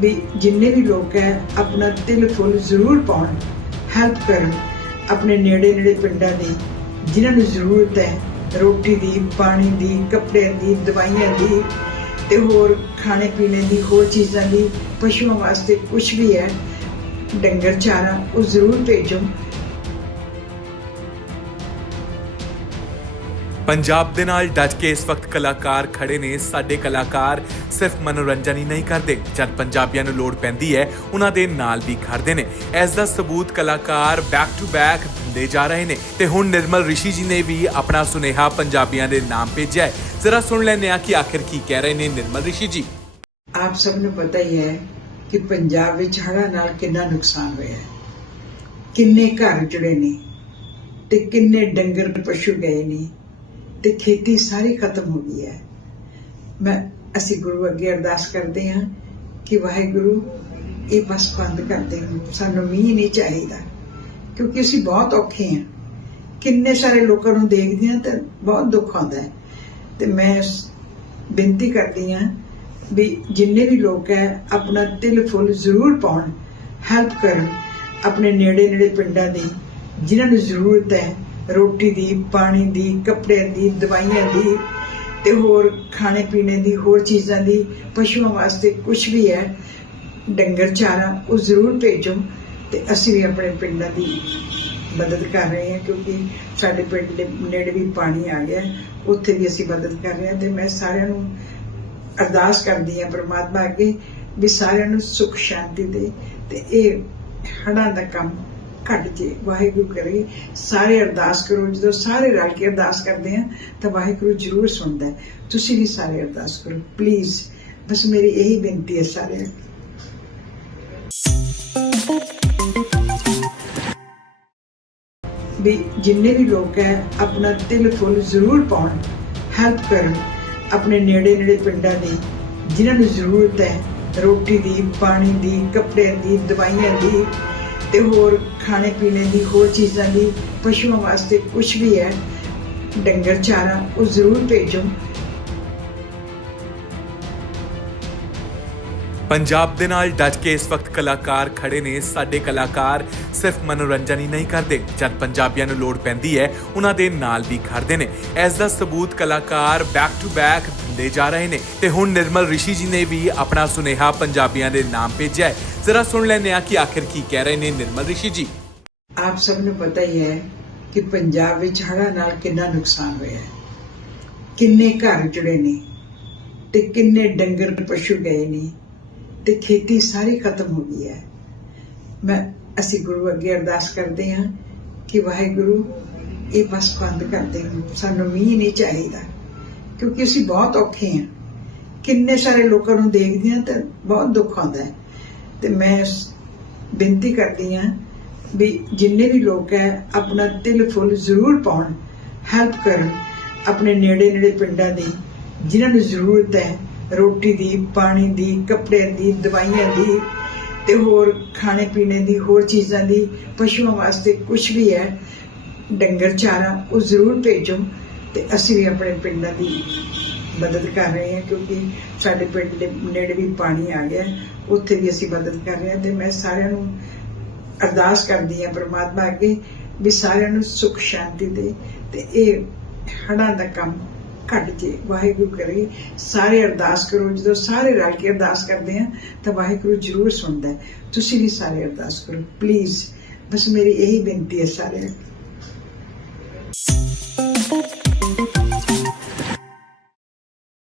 ਵੀ ਜਿੰਨੇ ਵੀ ਲੋਕ ਹੈ, ਆਪਣਾ ਤਿਲ ਫੁੱਲ ਜ਼ਰੂਰ ਪਾਉਣ ਹੈਲਪ ਕਰਨ ਆਪਣੇ ਨੇੜੇ ਨੇੜੇ ਪਿੰਡਾਂ ਦੀ, ਜਿਨ੍ਹਾਂ ਨੂੰ ਜ਼ਰੂਰਤ ਹੈ, ਰੋਟੀ ਦੀ, ਪਾਣੀ ਦੀ, ਕੱਪੜਿਆਂ ਦੀ, ਦਵਾਈਆਂ ਦੀ ਤੇ ਹੋਰ ਖਾਣੇ ਪੀਣੇ ਦੀ, ਹੋਰ ਚੀਜ਼ਾਂ ਦੀ, ਪਸ਼ੂਆਂ ਵਾਸਤੇ ਕੁਝ ਵੀ ਹੈ, ਡੰਗਰ ਚਾਰਾ ਉਹ ਜ਼ਰੂਰ ਭੇਜੋ। ਪੰਜਾਬ ਦੇ ਨਾਲ ਡਟ ਕੇ ਇਸ ਵਕਤ ਕਲਾਕਾਰ ਖੜੇ ਨੇ। ਸਾਡੇ ਕਲਾਕਾਰ ਸਿਰਫ ਮਨੋਰੰਜਨ ਹੀ ਨਹੀਂ ਕਰਦੇ, ਜਦ ਪੰਜਾਬੀਆਂ ਨੂੰ ਲੋੜ ਪੈਂਦੀ ਹੈ, ਉਹਨਾਂ ਦੇ ਨਾਲ ਵੀ ਖੜਦੇ ਨੇ। ਇਸ ਦਾ ਸਬੂਤ ਕਲਾਕਾਰ ਬੈਕ ਟੂ ਬੈਕ ਦਿੰਦੇ ਜਾ ਰਹੇ ਨੇ ਤੇ ਹੁਣ ਨਿਰਮਲ ਰਿਸ਼ੀ ਜੀ ਨੇ ਵੀ ਆਪਣਾ ਸੁਨੇਹਾ ਪੰਜਾਬੀਆਂ ਦੇ ਨਾਮ ਭੇਜਿਆ ਹੈ। ਜ਼ਰਾ ਸੁਣ ਲੈਂਦੇ ਹਾਂ ਕਿ ਆਖਿਰ ਕੀ ਕਹਿ ਰਹੇ ਨੇ ਨਿਰਮਲ ਰਿਸ਼ੀ ਜੀ। ਆਪ ਸਭ ਨੂੰ ਪਤਾ ਹੀ ਹੈ ਕਿ ਪੰਜਾਬ ਵਿੱਚ ਹੜ੍ਹਾਂ ਨਾਲ ਕਿੰਨਾ ਨੁਕਸਾਨ ਹੋਇਆ ਹੈ। ਕਿੰਨੇ ਘਰ ਜੁੜੇ ਨੇ ਤੇ ਕਿੰਨੇ ਡੰਗਰ ਪਸ਼ੂ ਗਏ ਨੇ। ਤੇ ਖੇਤੀ ਸਾਰੀ ਖਤਮ ਹੋ ਗਈ ਹੈ। ਮੈਂ, ਅਸੀਂ ਗੁਰੂ ਅੱਗੇ ਅਰਦਾਸ ਕਰਦੇ ਹਾਂ ਕਿ ਵਾਹਿਗੁਰੂ, ਇਹ ਬਸ ਬੰਦ ਕਰ ਦੇ ਸਾਨੂੰ ਮੀਂਹ ਨਹੀਂ ਚਾਹੀਦਾ, ਕਿਉਂਕਿ ਅਸੀਂ ਬਹੁਤ ਔਖੇ ਹਾਂ। ਕਿੰਨੇ ਸਾਰੇ ਲੋਕਾਂ ਨੂੰ ਦੇਖਦੇ ਹਾਂ ਤੇ ਬਹੁਤ ਦੁੱਖ ਆਉਂਦਾ ਹੈ। ਤੇ ਮੈਂ ਬੇਨਤੀ ਕਰਦੀ ਹਾਂ ਵੀ ਜਿੰਨੇ ਵੀ ਲੋਕ ਹੈ, ਆਪਣਾ ਦਿਲ ਫੁੱਲ ਜ਼ਰੂਰ ਪਾਉਣ, ਹੈਲਪ ਕਰਨ, ਆਪਣੇ ਨੇੜੇ ਨੇੜੇ ਪਿੰਡਾਂ ਦੀ, ਜਿਨ੍ਹਾਂ ਨੂੰ ਜ਼ਰੂਰਤ ਹੈ ਰੋਟੀ ਦੀ, ਪਾਣੀ ਦੀ, ਕੱਪੜਿਆਂ ਦੀ, ਦਵਾਈਆਂ ਦੀ ਤੇ ਹੋਰ ਖਾਣੇ ਪੀਣੇ ਦੀ, ਹੋਰ ਚੀਜ਼ਾਂ ਦੀ, ਪਸ਼ੂਆਂ ਵਾਸਤੇ ਕੁਝ ਵੀ ਹੈ, ਡੰਗਰ ਚਾਰਾ ਉਹ ਜ਼ਰੂਰ ਭੇਜੋ ਤੇ ਅਸੀਂ ਵੀ ਆਪਣੇ ਪਿੰਡਾਂ ਦੀ ਮਦਦ ਕਰ ਰਹੇ ਹਾਂ ਕਿਉਂਕਿ ਸਾਡੇ ਪਿੰਡ ਦੇ ਨੇੜੇ ਵੀ ਪਾਣੀ ਆ ਗਿਆ, ਉੱਥੇ ਵੀ ਅਸੀਂ ਮਦਦ ਕਰ ਰਹੇ ਹਾਂ ਤੇ ਮੈਂ ਸਾਰਿਆਂ ਨੂੰ ਅਰਦਾਸ ਕਰਦੀ ਹਾਂ ਪ੍ਰਮਾਤਮਾ ਅੱਗੇ ਵੀ ਸਾਰਿਆਂ ਨੂੰ ਸੁਖ ਸ਼ਾਂਤੀ ਦੇ ਤੇ ਇਹ ਹੜਾਂ ਦਾ ਕੰਮ ਘਟ ਜੇ ਵਾਹਿਗੁਰੂ ਕਰੇ, ਸਾਰੇ ਅਰਦਾਸ ਕਰੋ, ਜਦੋਂ ਸਾਰੇ ਰਲ ਕੇ ਅਰਦਾਸ ਕਰਦੇ ਆ, ਤਾਂ ਵਾਹਿਗੁਰੂ ਜ਼ਰੂਰ ਸੁਣਦਾ ਤੁਸੀਂ ਵੀ ਸਾਰੇ ਅਰਦਾਸ ਕਰੋ ਪਲੀਜ਼ ਬਸ ਮੇਰੀ ਇਹੀ ਬੇਨਤੀ ਹੈ ਸਾਰਿਆਂ ਨੂੰ। ਵੀ ਜਿੰਨੇ ਵੀ ਲੋਕ ਹੈ, ਆਪਣਾ ਤਿਲ ਫੁੱਲ ਜ਼ਰੂਰ ਪਾਉਣ ਹੈਲਪ ਕਰਨ, ਆਪਣੇ ਨੇੜੇ ਨੇੜੇ ਪਿੰਡਾਂ ਦੀ, ਜਿਨ੍ਹਾਂ ਨੂੰ ਜ਼ਰੂਰਤ ਹੈ, ਰੋਟੀ ਦੀ, ਪਾਣੀ ਦੀ, ਕੱਪੜਿਆਂ ਦੀ, ਦਵਾਈਆਂ ਦੀ ਤੇ ਹੋਰ ਖਾਣੇ ਪੀਣੇ ਦੀ, ਹੋਰ ਚੀਜ਼ਾਂ ਦੀ, ਪਸ਼ੂਆਂ ਵਾਸਤੇ ਕੁਝ ਵੀ ਹੈ, ਡੰਗਰ ਚਾਰਾ, ਉਹ ਜ਼ਰੂਰ ਭੇਜੋ। ਪੰਜਾਬ ਦੇ ਨਾਲ ਡਟ ਕੇ ਇਸ ਵਕਤ ਕਲਾਕਾਰ ਖੜੇ ਨੇ। ਸਾਡੇ ਕਲਾਕਾਰ ਸਿਰਫ ਮਨੋਰੰਜਨ ਹੀ ਨਹੀਂ ਕਰਦੇ, ਜਦ ਪੰਜਾਬੀਆਂ ਨੂੰ ਲੋੜ ਪੈਂਦੀ ਹੈ, ਉਹਨਾਂ ਦੇ ਨਾਲ ਵੀ ਖੜਦੇ ਨੇ। ਇਸ ਦਾ ਸਬੂਤ ਕਲਾਕਾਰ ਬੈਕ ਟੂ ਬੈਕ ਦਿੰਦੇ ਜਾ ਰਹੇ ਨੇ। ਤੇ ਹੁਣ ਨਿਰਮਲ ਰਿਸ਼ੀ ਜੀ ਨੇ ਵੀ ਆਪਣਾ ਸੁਨੇਹਾ ਪੰਜਾਬੀਆਂ ਦੇ ਨਾਮ ਭੇਜਿਆ ਹੈ। ਜ਼ਰਾ ਸੁਣ ਲੈਂਦੇ ਹਾਂ ਕਿ ਆਖਿਰ ਕੀ ਕਹਿ ਰਹੇ ਨੇ ਨਿਰਮਲ ਰਿਸ਼ੀ ਜੀ ਆਪ ਸਭ ਨੂੰ ਪਤਾ ਹੀ ਹੈ ਕਿ ਪੰਜਾਬ ਵਿੱਚ ਹੜ੍ਹਾਂ ਨਾਲ ਕਿੰਨਾ ਨੁਕਸਾਨ ਹੋਇਆ ਹੈ ਕਿੰਨੇ ਘਰ ਜੁੜੇ ਨੇ ਤੇ ਕਿੰਨੇ ਡੰਗਰ ਪਸ਼ੂ ਗਏ ਨੇ ਤੇ ਖੇਤੀ ਸਾਰੀ ਖਤਮ ਹੋ ਗਈ ਹੈ ਮੈਂ ਅਸੀਂ ਗੁਰੂ ਅੱਗੇ ਅਰਦਾਸ ਕਰਦੇ ਹਾਂ ਕਿ ਵਾਹਿਗੁਰੂ ਇਹ ਬਸ ਬੰਦ ਕਰ ਦੇ ਸਾਨੂੰ ਮੀਂਹ ਨਹੀਂ ਚਾਹੀਦਾ ਕਿਉਂਕਿ ਅਸੀਂ ਬਹੁਤ ਔਖੇ ਹਾਂ ਕਿੰਨੇ ਸਾਰੇ ਲੋਕਾਂ ਨੂੰ ਦੇਖਦੇ ਹਾਂ ਤੇ ਬਹੁਤ ਦੁੱਖ ਆਉਂਦਾ ਹੈ ਤੇ ਮੈਂ ਬੇਨਤੀ ਕਰਦੀ ਆ ਵੀ ਜਿੰਨੇ ਵੀ ਲੋਕ ਹੈ, ਆਪਣਾ ਦਿਲ ਫੁੱਲ ਜ਼ਰੂਰ ਪਾਉਣ ਹੈਲਪ ਕਰਨ ਆਪਣੇ ਨੇੜੇ ਨੇੜੇ ਪਿੰਡਾਂ ਦੀ, ਜਿਨ੍ਹਾਂ ਨੂੰ ਜ਼ਰੂਰਤ ਹੈ, ਰੋਟੀ ਦੀ, ਪਾਣੀ ਦੀ, ਕੱਪੜਿਆਂ ਦੀ, ਦਵਾਈਆਂ ਦੀ ਤੇ ਹੋਰ ਖਾਣੇ ਪੀਣੇ ਦੀ, ਹੋਰ ਚੀਜ਼ਾਂ ਦੀ, ਪਸ਼ੂਆਂ ਵਾਸਤੇ ਕੁਝ ਵੀ ਹੈ, ਡੰਗਰ ਚਾਰਾ ਉਹ ਜ਼ਰੂਰ ਭੇਜੋ। ਤੇ ਅਸੀਂ ਵੀ ਆਪਣੇ ਪਿੰਡਾਂ ਦੀ ਮਦਦ ਕਰ ਰਹੇ ਹਾਂ, ਕਿਉਂਕਿ ਸਾਡੇ ਪਿੰਡ ਦੇ ਨੇੜੇ ਵੀ ਪਾਣੀ ਆ ਗਿਆ ਉੱਥੇ ਵੀ ਅਸੀਂ ਮਦਦ ਕਰ ਰਹੇ ਹਾਂ ਤੇ ਮੈਂ ਸਾਰਿਆਂ ਨੂੰ ਅਰਦਾਸ ਕਰਦੀ ਹਾਂ ਪ੍ਰਮਾਤਮਾ ਅੱਗੇ ਵੀ ਸਾਰਿਆਂ ਨੂੰ ਸੁਖ ਸ਼ਾਂਤੀ ਦੇ ਤੇ ਇਹ ਹੜਾਂ ਦਾ ਕੰਮ ਘਟ ਜੇ ਵਾਹਿਗੁਰੂ ਕਰੇ, ਸਾਰੇ ਅਰਦਾਸ ਕਰੋ, ਜਦੋਂ ਸਾਰੇ ਰਲ ਕੇ ਅਰਦਾਸ ਕਰਦੇ ਆ ਤਾਂ ਵਾਹਿਗੁਰੂ ਜ਼ਰੂਰ ਸੁਣਦਾ ਤੁਸੀਂ ਵੀ ਸਾਰੇ ਅਰਦਾਸ ਕਰੋ ਪਲੀਜ਼ ਬਸ ਮੇਰੀ ਇਹੀ ਬੇਨਤੀ ਹੈ ਸਾਰਿਆਂ ਨੂੰ।